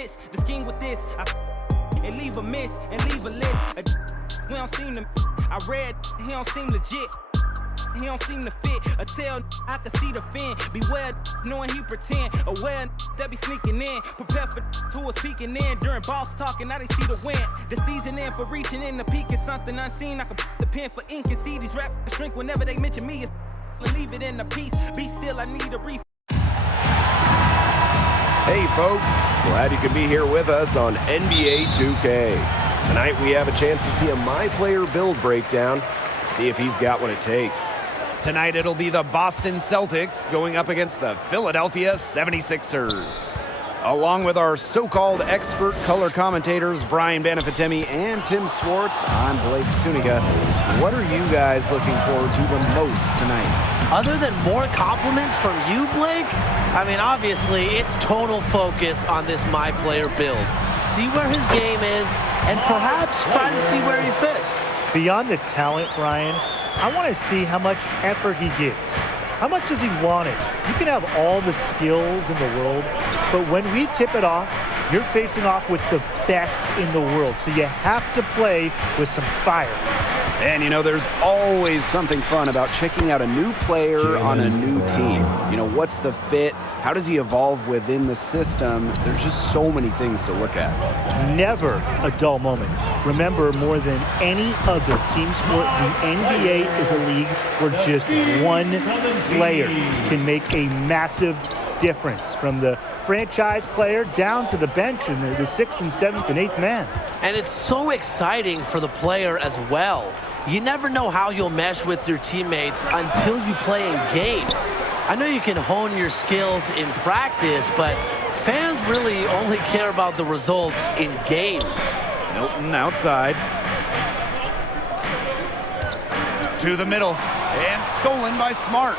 miss the scheme with this. And leave a miss and leave a list. We don't seem to. I read he don't seem legit. He don't seem to fit. A tail I can see the fin. Beware knowing he pretend. Aware that be sneaking in. Prepare for who was peeking in during boss talking. Now they see the win. The season in for reaching in the peak is something unseen. I can the pen for ink and see these rappers shrink whenever they mention me. Leave it in the piece. Be still, I need a refill. Hey folks, glad you could be here with us on NBA 2K. Tonight we have a chance to see a My Player build breakdown, see if he's got what it takes. Tonight it'll be the Boston Celtics going up against the Philadelphia 76ers. Along with our so-called expert color commentators Brian Banafitemi and Tim Swartz, I'm Blake Suniga. What are you guys looking forward to the most tonight? Other than more compliments from you, Blake, I mean, obviously, it's total focus on this My Player build. See where his game is, and perhaps try to see where he fits. Beyond the talent, Brian, I want to see how much effort he gives. How much does he want it? You can have all the skills in the world, but when we tip it off, you're facing off with the best in the world. So you have to play with some fire. And, you know, there's always something fun about checking out a new player on a new team. You know, what's the fit? How does he evolve within the system? There's just so many things to look at. Never a dull moment. Remember, more than any other team sport, the NBA is a league where just one player can make a massive difference, from the franchise player down to the bench and the 6th and 7th and 8th man. And it's so exciting for the player as well. You never know how you'll mesh with your teammates until you play in games. I know you can hone your skills in practice, but fans really only care about the results in games. Milton outside. To the middle. And stolen by Smart.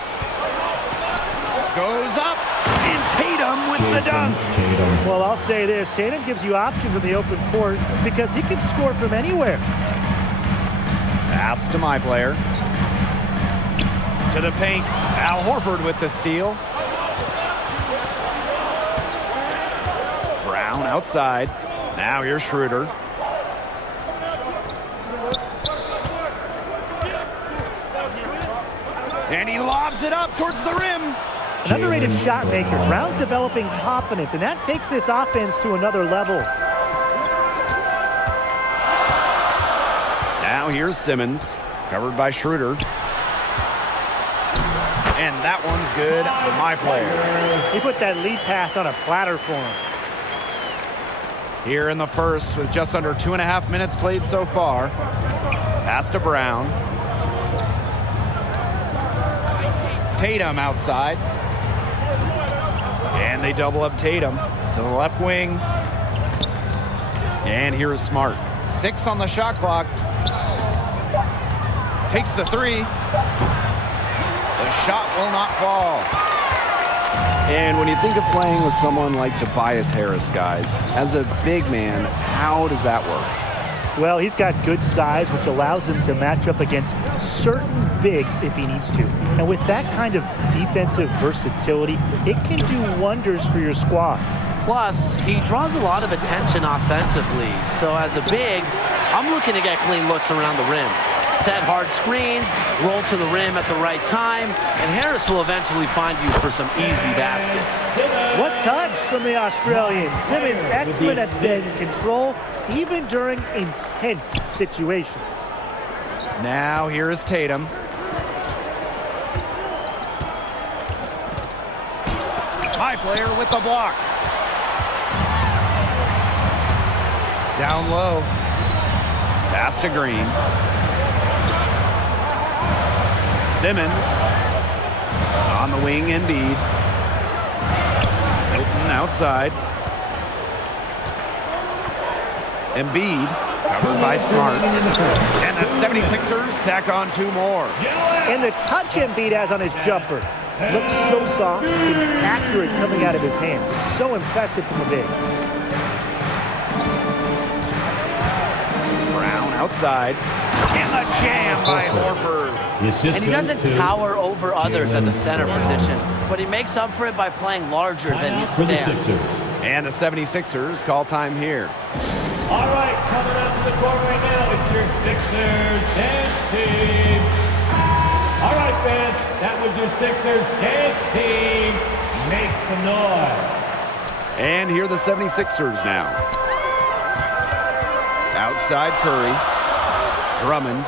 Goes up. And Tatum with the dunk. Well, I'll say this. Tatum gives you options in the open court because he can score from anywhere. Pass to My Player. To the paint. Al Horford with the steal. Brown outside. Now here's Schroeder. And he lobs it up towards the rim. An underrated shot maker. Brown's developing confidence, and that takes this offense to another level. Now here's Simmons, covered by Schroeder. And that one's good for My Player. He put that lead pass on a platter for him. Here in the first, with just under 2.5 minutes played so far. Pass to Brown. Tatum outside. And they double up Tatum to the left wing. And here is Smart. 6 on the shot clock. Takes the 3. The shot will not fall. And when you think of playing with someone like Tobias Harris, guys, as a big man, how does that work? Well, he's got good size, which allows him to match up against certain bigs if he needs to. And with that kind of defensive versatility, it can do wonders for your squad. Plus, he draws a lot of attention offensively. So as a big, I'm looking to get clean looks around the rim. Set hard screens, roll to the rim at the right time, and Harris will eventually find you for some easy baskets. What touch from the Australian. Simmons excellent at staying in control, even during intense situations. Now here is Tatum. My Player with the block. Down low. Pass to Green. Simmons on the wing, Embiid. Milton outside. Embiid covered by Smart. And the 76ers tack on 2 more. And the touch Embiid has on his jumper looks so soft and accurate coming out of his hands. So impressive from the big. Brown outside. And the jam by Horford. And he doesn't tower over others at the center position, but he makes up for it by playing larger than he stands. And the 76ers call time here. All right, coming out to the court right now, it's your Sixers dance team. All right, fans, that was your Sixers dance team. Make some noise. And here are the 76ers now. Outside Curry. Drummond.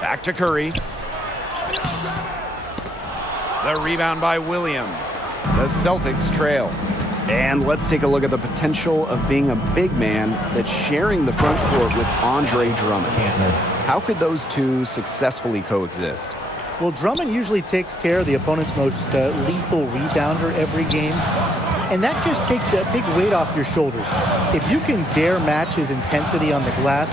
Back to Curry. The rebound by Williams. The Celtics trail. And let's take a look at the potential of being a big man that's sharing the front court with Andre Drummond. How could those two successfully coexist? Well, Drummond usually takes care of the opponent's most lethal rebounder every game, and that just takes a big weight off your shoulders. If you can dare match his intensity on the glass,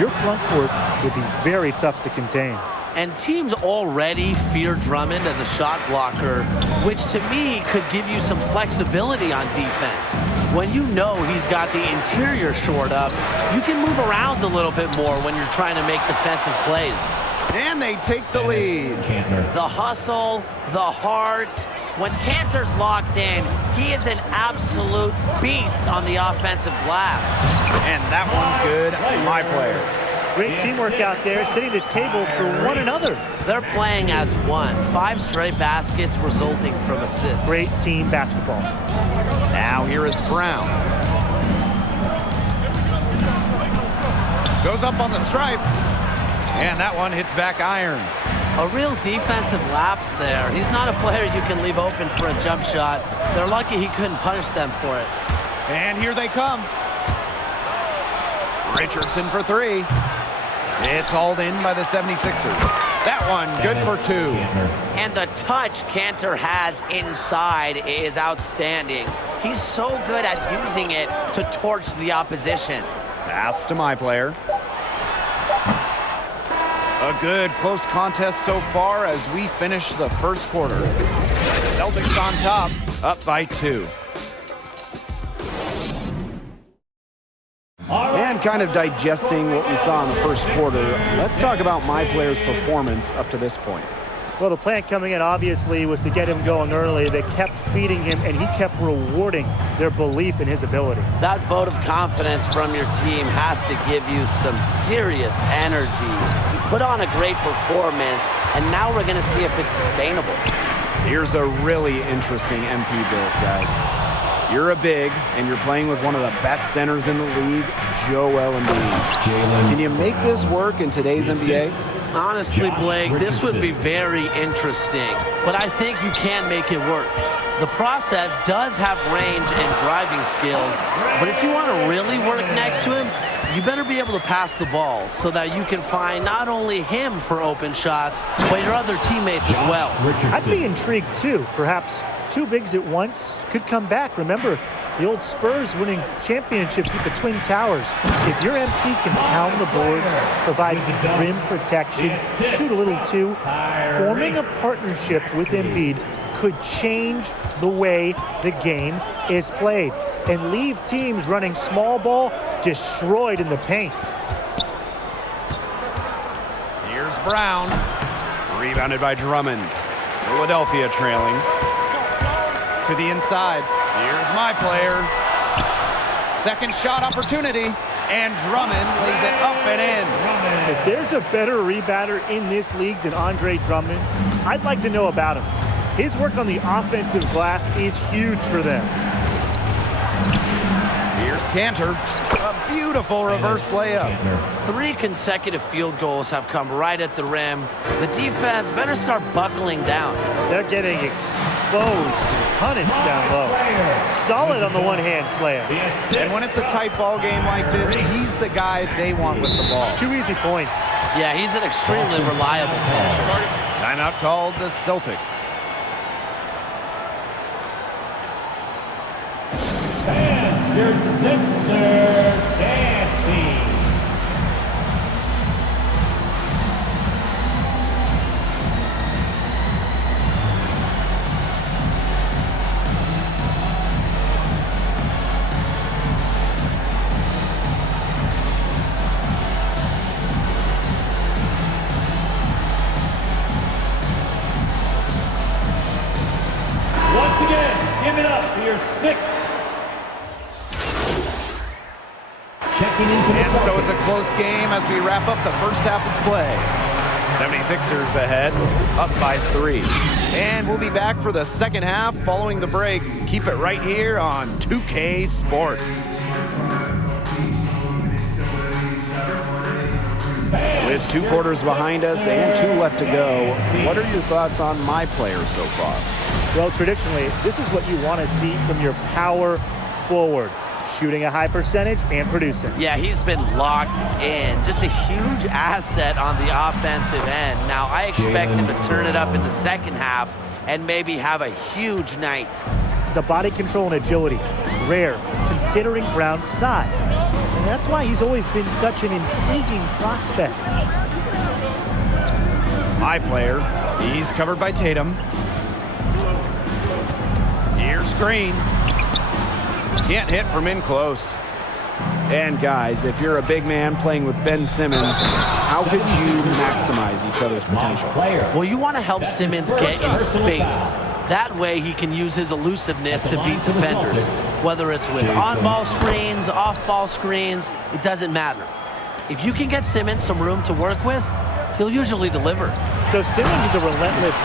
your front court will be very tough to contain. And teams already fear Drummond as a shot blocker, which to me could give you some flexibility on defense. When you know he's got the interior shored up, you can move around a little bit more when you're trying to make defensive plays. And they take the lead. The hustle, the heart. When Kanter's locked in, he is an absolute beast on the offensive glass. And that one's good. My player. Great teamwork out there, setting the table for one another. They're playing as one. 5 straight baskets resulting from assists. Great team basketball. Now here is Brown. Goes up on the stripe. And that one hits back iron. A real defensive lapse there. He's not a player you can leave open for a jump shot. They're lucky he couldn't punish them for it. And here they come. Richardson for 3. It's hauled in by the 76ers. That one good for 2. And the touch Kanter has inside is outstanding. He's so good at using it to torch the opposition. Pass to my player. A good close contest so far as we finish the first quarter. Celtics on top, up by 2. And kind of digesting what we saw in the first quarter, let's talk about my player's performance up to this point. Well, the plan coming in obviously was to get him going early. They kept feeding him, and he kept rewarding their belief in his ability. That vote of confidence from your team has to give you some serious energy. You put on a great performance, and now we're going to see if it's sustainable. Here's a really interesting MP build, guys. You're a big, and you're playing with one of the best centers in the league, Joel Embiid. Can you make this work in today's NBA? Honestly, Blake, this would be very interesting, but I think you can make it work. The process does have range and driving skills, but if you want to really work next to him, you better be able to pass the ball so that you can find not only him for open shots, but your other teammates as well. I'd be intrigued, too. Perhaps 2 bigs at once could come back. Remember, the old Spurs winning championships with the Twin Towers. If your MP can pound the boards, provide rim protection, shoot a little too, forming a partnership with Embiid could change the way the game is played and leave teams running small ball destroyed in the paint. Here's Brown. Rebounded by Drummond. Philadelphia trailing. To the inside. Here's my player. Second shot opportunity. And Drummond lays it up and in. If there's a better rebounder in this league than Andre Drummond, I'd like to know about him. His work on the offensive glass is huge for them. Here's Kanter. A beautiful reverse layup. 3 consecutive field goals have come right at the rim. The defense better start buckling down. They're getting exposed, punished down low. Solid on the one-hand slam. And when it's a tight ball game like this, he's the guy they want with the ball. 2 easy points. Yeah, he's an extremely reliable finisher. Timeout called the Celtics. And your Sixers dance team. Once again, give 6. Checking into the And so second. it's a close game as we wrap up the first half of play. 76ers ahead, up by 3. And we'll be back for the second half following the break. Keep it right here on 2K Sports. With 2 quarters behind us and 2 left to go, what are your thoughts on my players so far? Well, traditionally, this is what you want to see from your power forward. Shooting a high percentage and producing. Yeah, he's been locked in. Just a huge asset on the offensive end. Now, I expect him to turn it up in the second half and maybe have a huge night. The body control and agility, rare, considering Brown's size. And that's why he's always been such an intriguing prospect. My player, he's covered by Tatum. Here's Green. Can't hit from in close. And guys, if you're a big man playing with Ben Simmons, how could you maximize each other's potential? Well, you want to help Simmons get in space. That way he can use his elusiveness to beat defenders. Whether it's with on-ball screens, off-ball screens, it doesn't matter. If you can get Simmons some room to work with, he'll usually deliver. So Simmons is a relentless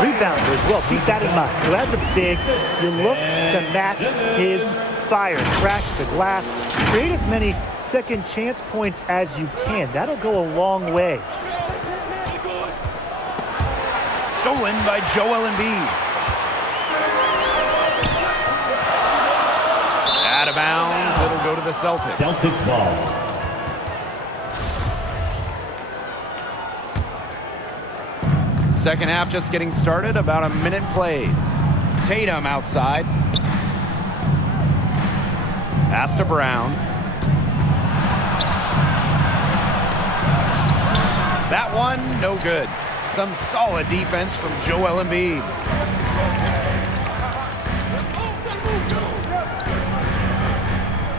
rebounder as well. Keep that in mind. So that's a big, you look to match his fire. Crash the glass. Create as many second chance points as you can. That'll go a long way. Stolen by Joel Embiid. Out of bounds, it'll go to the Celtics. Celtics ball. Second half just getting started, about a minute played. Tatum outside. Pass to Brown. That one, no good. Some solid defense from Joel Embiid.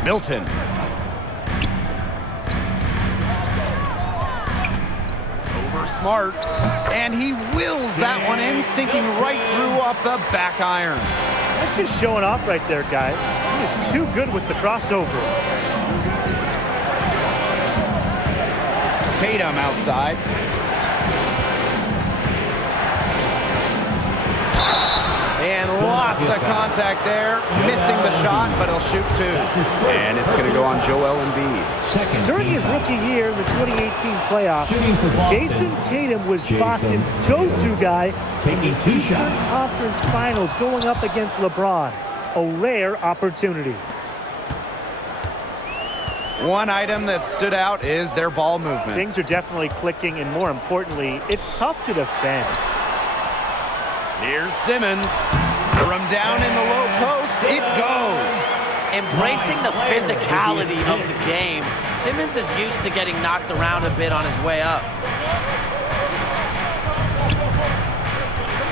Milton. Over Smart. And he wills that one in, sinking right through off the back iron. That's just showing off right there, guys. He is too good with the crossover. Tatum outside. And lots of contact there. Missing the shot, but he'll shoot 2. And it's going to go on Joel Embiid. During his rookie year in the 2018 playoffs, Jason Tatum was Boston's go-to guy Taking 2 shots. conference finals going up against LeBron. A rare opportunity. One item that stood out is their ball movement. Things are definitely clicking, and more importantly, it's tough to defend. Here's Simmons. From down in the low post, it goes. Embracing the physicality of the game, Simmons is used to getting knocked around a bit on his way up.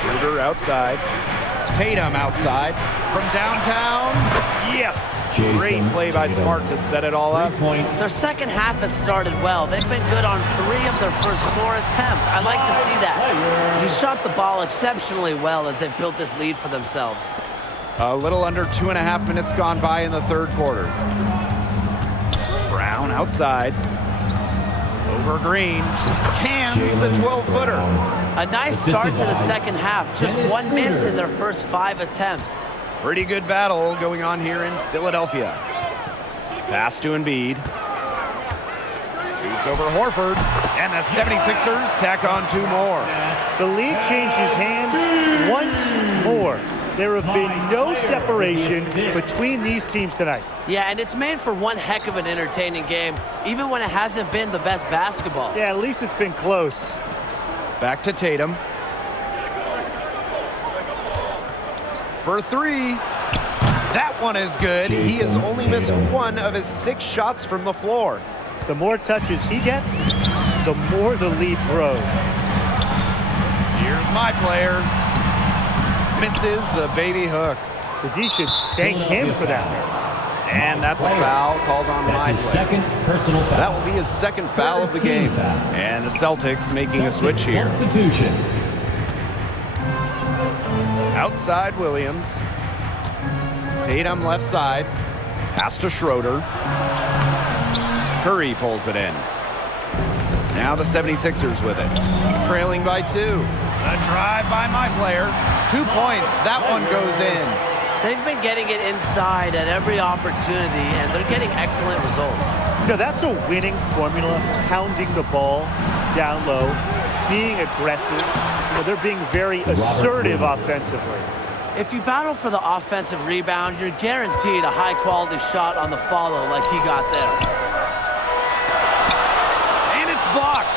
Kruger outside. Tatum outside. From downtown. Yes. Great play by Smart to set it all up. Their second half has started well. They've been good on 3 of their first 4 attempts. I like to see that. He shot the ball exceptionally well as they've built this lead for themselves. A little under 2.5 minutes gone by in the third quarter. Brown outside. Over Green. Cans the 12-footer. A nice start to the second half. Just 1 miss in their first 5 attempts. Pretty good battle going on here in Philadelphia. Pass to Embiid. Shoots over Horford. And the 76ers tack on 2 more. The lead changes hands once more. There have been no separation between these teams tonight. Yeah, and it's made for one heck of an entertaining game, even when it hasn't been the best basketball. Yeah, at least it's been close. Back to Tatum. For 3. That one is good. He has only missed 1 of his 6 shots from the floor. The more touches he gets, the more the lead grows. Here's my player. Misses the baby hook. The D should thank him for that miss. And that's a foul called on my That's his player. second personal foul. That will be his second foul of the game. And the Celtics making a switch here. Tatum left side. Pass to Schroeder. Curry pulls it in. Now the 76ers with it. Trailing by 2. A drive by my player. 2 points. That one goes in. They've been getting it inside at every opportunity, and they're getting excellent results. You know, that's a winning formula, pounding the ball down low, being aggressive. You know, they're being very assertive offensively. If you battle for the offensive rebound, you're guaranteed a high-quality shot on the follow like he got there. And it's blocked.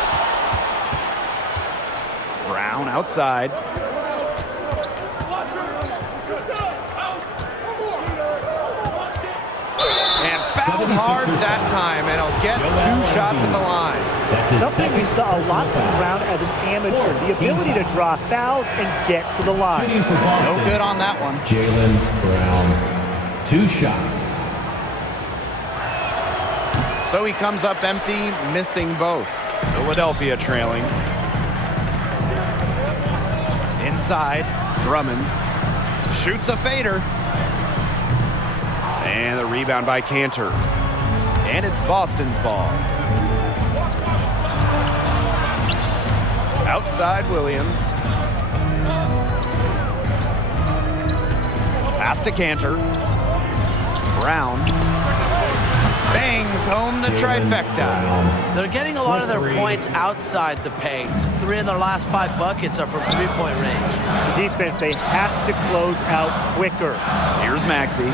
Brown outside. And fouled hard that time, and he'll get 2 shots at the line. Something we saw a lot from Brown as an amateur, the ability to draw fouls and get to the line. No good on that one. Jaylen Brown, 2 shots. So he comes up empty, missing both. Philadelphia trailing. Inside, Drummond shoots a fader. And the rebound by Cantor. And it's Boston's ball. Outside Williams. Pass to Cantor. Brown bangs home the trifecta. They're getting a lot of their points outside the paint. 3 of their last 5 buckets are from 3-point range. The defense, they have to close out quicker. Here's Maxey.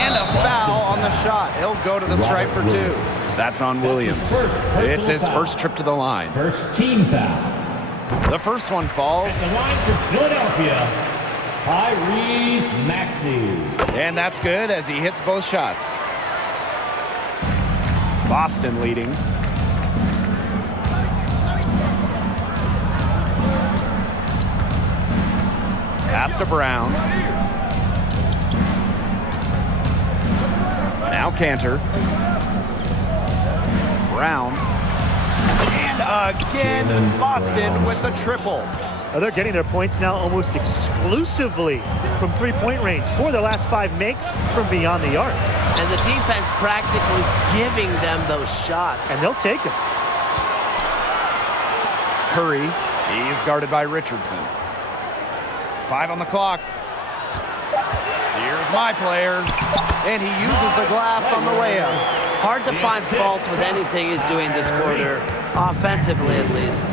And a foul on the shot. He'll go to the stripe for 2. That's on Williams. It's his first trip to the line. First team foul. The first one falls. The line for Philadelphia, Tyrese Maxey. And that's good as he hits both shots. Boston leading. Pass to Brown. Now Cantor. Brown. And again, Boston with the triple. They're getting their points now almost exclusively from 3-point range. 4 of their last 5 makes from beyond the arc. And the defense practically giving them those shots. And they'll take them. Curry, he's guarded by Richardson. 5 on the clock. Here's my player. And he uses the glass on the layup. Hard to find fault with anything he's doing this quarter, offensively at least.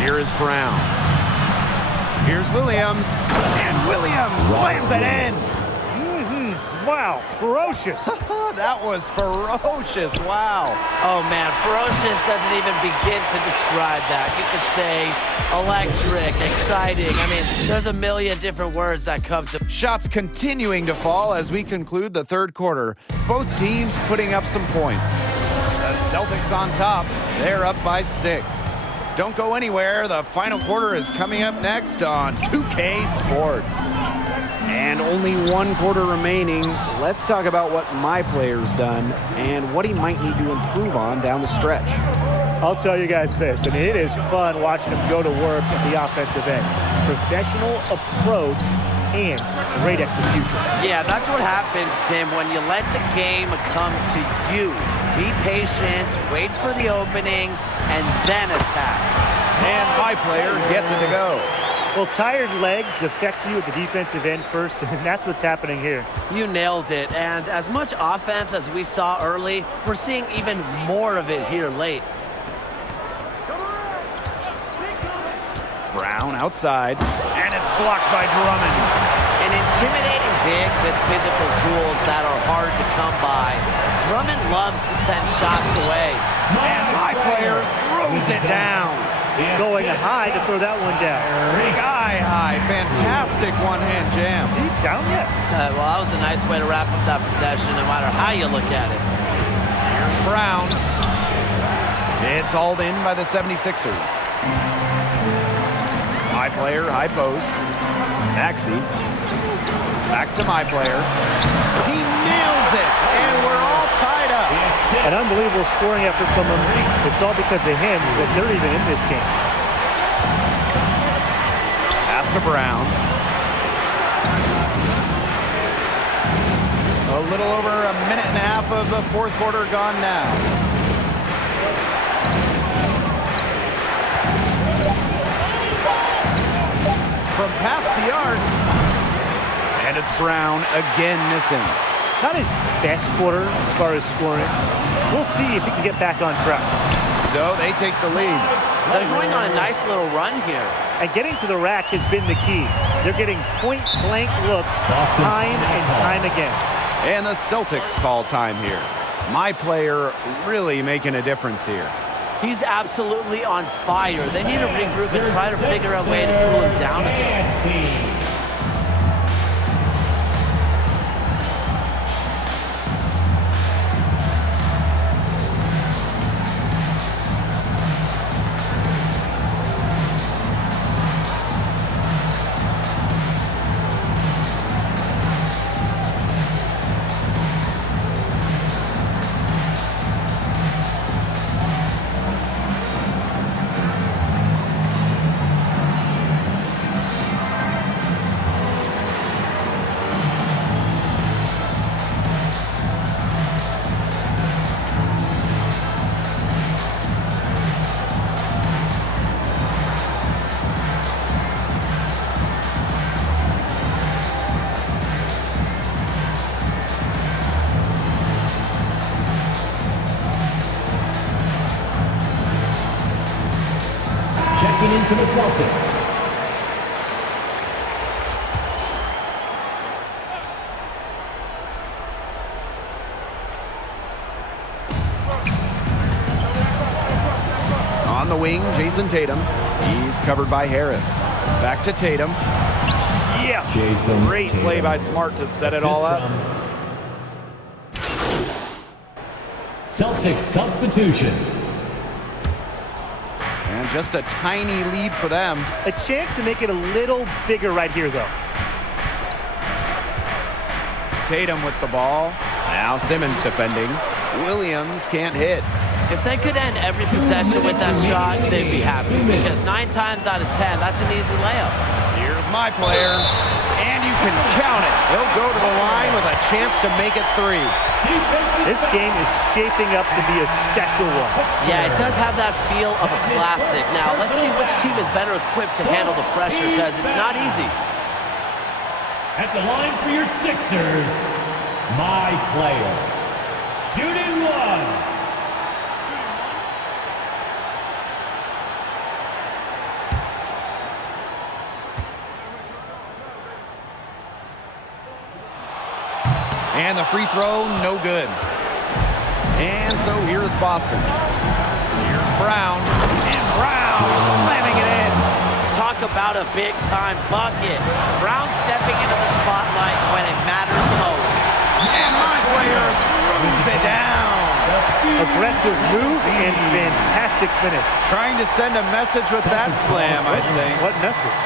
Here is Brown. Here's Williams. And Williams slams it in. Wow, ferocious. That was ferocious. Wow. Oh, man, ferocious doesn't even begin to describe that. You could say electric, exciting. I mean, there's a million different words that come to. Shots continuing to fall as we conclude the third quarter. Both teams putting up some points. The Celtics on top. They're up by 6. Don't go anywhere. The final quarter is coming up next on 2K Sports. And only 1 quarter remaining. Let's talk about what my player's done and what he might need to improve on down the stretch. I'll tell you guys this. I mean, it is fun watching him go to work at the offensive end. Professional approach and great execution. Yeah, that's what happens, Tim, when you let the game come to you. Be patient, wait for the openings, and then attack. And my player gets it to go. Well, tired legs affect you at the defensive end first, and that's what's happening here. You nailed it. And as much offense as we saw early, we're seeing even more of it here late. Brown outside, and it's blocked by Drummond. An intimidating big with physical tools that are hard to come by. Drummond loves to send shots away. And my player throws it down. Going high to throw that one down. Sky high, fantastic one-hand jam. Is he down yet? Well, that was a nice way to wrap up that possession, no matter how you look at it. Here's Brown. It's hauled in by the 76ers. My player, high post. Maxey. Back to my player. He nails it, and we're all tied up. An unbelievable scoring effort from him. It's all because of him that they're even in this game. Pass to Brown. A little over a minute and a half of the fourth quarter gone now. From past the arc. And it's Brown again missing. Not his best quarter as far as scoring. We'll see if he can get back on track. So they take the lead. They're going on a nice little run here. And getting to the rack has been the key. They're getting point-blank looks time and time again. And the Celtics call time here. My player really making a difference here. He's absolutely on fire. They need to regroup and try to figure out a way to cool him down a bit. Checking in for the Celtics. On the wing, Jason Tatum. He's covered by Harris. Back to Tatum. Yes! Jason Great Tatum. play by Smart to set it all up. Celtics substitution. And just a tiny lead for them. A chance to make it a little bigger right here, though. Tatum with the ball. Now Simmons defending. Williams can't hit. If they could end every possession with that shot, they'd be happy. Because 9 times out of 10, that's an easy layup. Here's my player. And you can count it. He'll go to the line with a chance to make it 3. This game is shaping up to be a special one. Yeah, it does have that feel of a classic. Now, let's see which team is better equipped to handle the pressure, because it's not easy. At the line for your Sixers, my player. Shooting 1. And the free throw, no good. And so here's Boston. Here's Brown. And Brown slamming it in. Talk about a big-time bucket. Brown stepping into the spotlight when it matters most. And my player throws it down. Aggressive move and fantastic finish. Trying to send a message with that slam, I think. What message?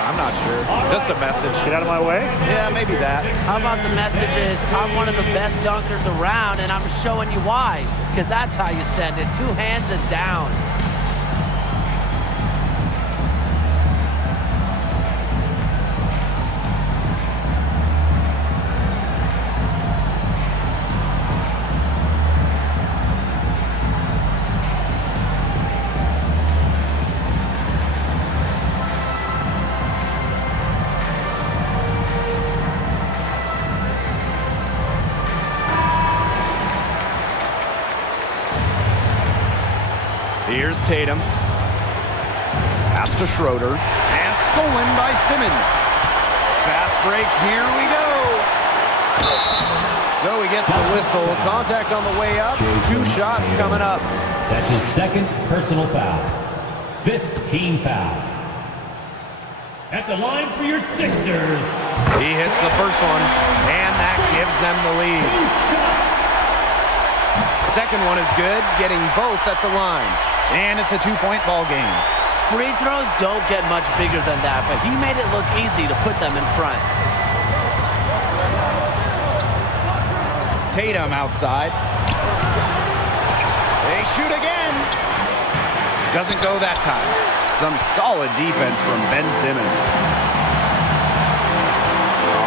I'm not sure. Just a message. Get out of my way? Yeah, maybe that. How about the message is, I'm one of the best dunkers around, and I'm showing you why. Because that's how you send it. 2 hands and down. Here's Tatum. Pass to Schroeder. And stolen by Simmons. Fast break. Here we go. So he gets the whistle. Contact on the way up. 2 shots coming up. That's his 2nd personal foul. 15 fouls. At the line for your Sixers. He hits the first one. And that gives them the lead. Second one is good. Getting both at the line. And it's a 2-point ball game. Free throws don't get much bigger than that, but he made it look easy to put them in front. Tatum outside. shoot again. Doesn't go that time. Some solid defense from Ben Simmons.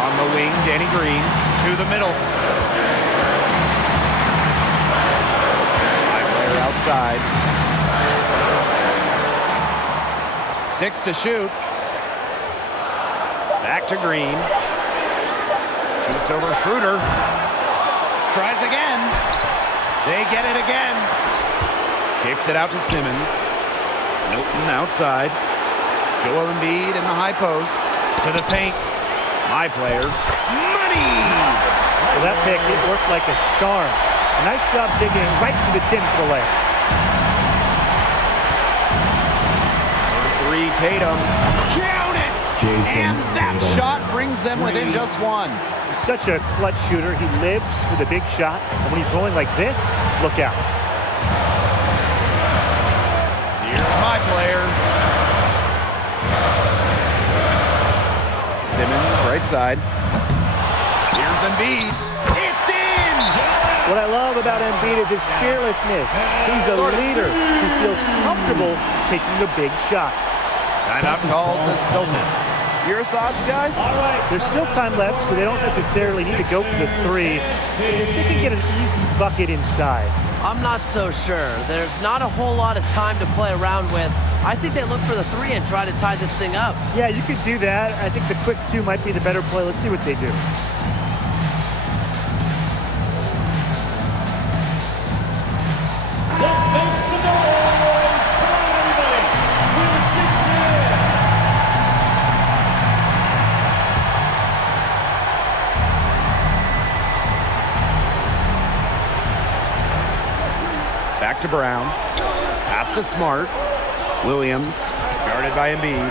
On the wing, Danny Green to the middle. High player outside. 6 to shoot. Back to Green. Shoots over Schroeder. Tries again. They get it again. Kicks it out to Simmons. Milton outside. Joel Embiid in the high post. To the paint. My player. Money! Well, that pick, it worked like a charm. Nice job taking it right to the tin for the layup. 3 Tatum. Count it! And that shot brings them within just one. He's such a clutch shooter. He lives for the big shot. And when he's rolling like this, look out. Here's my player. Simmons, right side. Here's Embiid. It's in! What I love about Embiid is his fearlessness. He's a leader who feels comfortable taking the big shots. Timeout called the Celtics. Your thoughts, guys? There's still time left, so they don't necessarily need to go for the 3. They can get an easy bucket inside. I'm not so sure. There's not a whole lot of time to play around with. I think they look for the 3 and try to tie this thing up. Yeah, you could do that. I think the quick 2 might be the better play. Let's see what they do. Back to Brown. Pass to Smart. Williams, guarded by Embiid.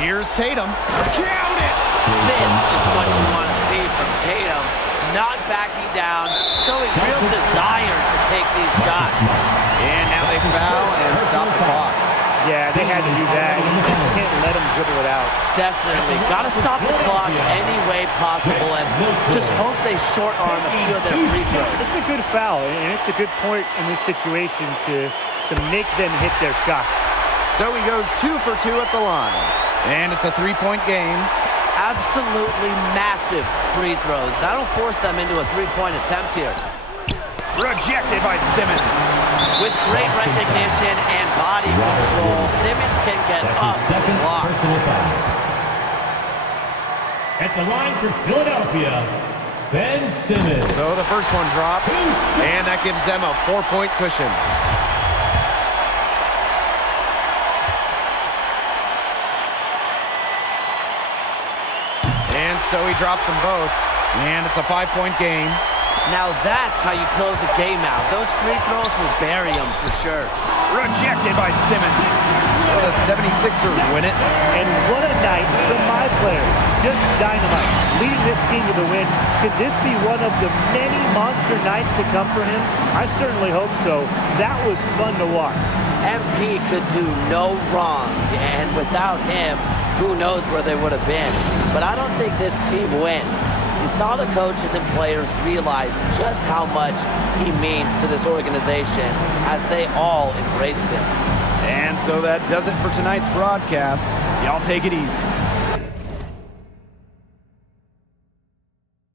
Here's Tatum. Count it! This is what you want to see from Tatum. Not backing down, showing real desire to take these shots. And now they foul and stop the clock. Yeah, they had to do that. You just can't let them dribble it out. Definitely. Got to stop the clock any way possible and just hope they short arm a few of their free throws. It's a good foul, and it's a good point in this situation to make them hit their shots. So he goes 2 for 2 at the line. And it's a 3-point game. Absolutely massive free throws. That'll force them into a 3-point attempt here. Rejected by Simmons. With great recognition and body control, Simmons can get up and block. At the line for Philadelphia, Ben Simmons. So the first one drops, and that gives them a 4-point cushion. And so he drops them both, and it's a 5-point game. Now that's how you close a game out. Those free throws will bury them for sure. Rejected by Simmons. So the 76ers win it. And what a night from my player. Just dynamite. Leading this team to the win. Could this be one of the many monster nights to come for him? I certainly hope so. That was fun to watch. MP could do no wrong, and without him, who knows where they would have been. But I don't think this team wins. You saw the coaches and players realize just how much he means to this organization as they all embraced him. And so that does it for tonight's broadcast. Y'all take it easy.